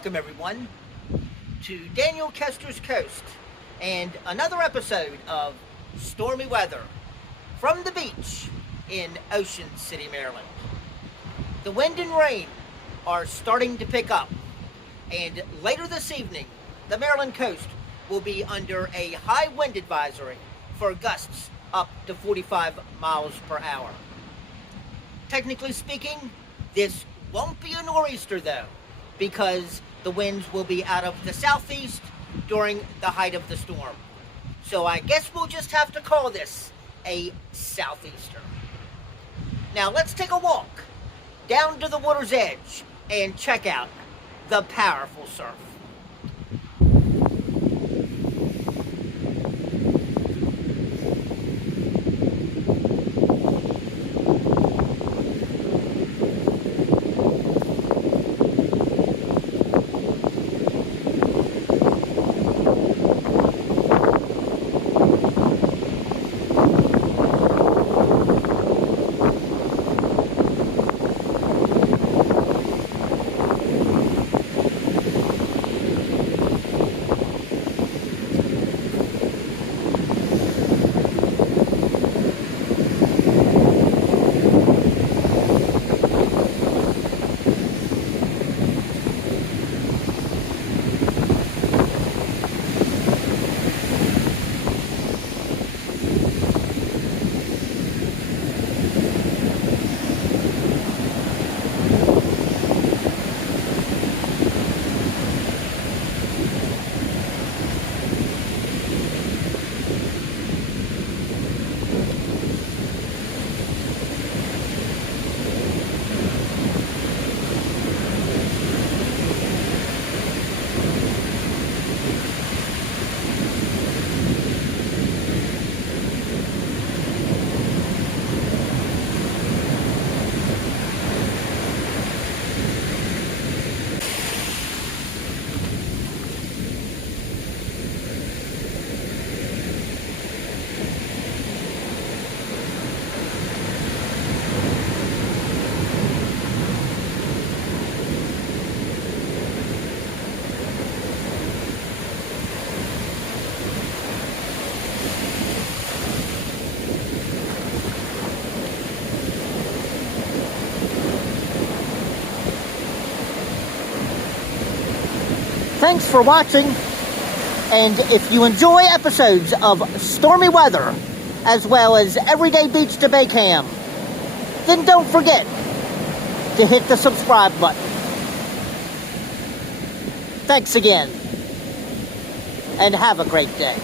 Welcome everyone to Daniel Kester's Coast and another episode of Stormy Weather from the beach in Ocean City, Maryland. The wind and rain are starting to pick up, and later this evening the Maryland coast will be under a high wind advisory for gusts up to 45 miles per hour. Technically speaking, this won't be a nor'easter though, because the winds will be out of the southeast during the height of the storm. So I guess we'll just have to call this a southeaster. Now let's take a walk down to the water's edge and check out the powerful surf. Thanks for watching, and if you enjoy episodes of Stormy Weather, as well as Everyday Beach to Bay Cam, then don't forget to hit the subscribe button. Thanks again, and have a great day.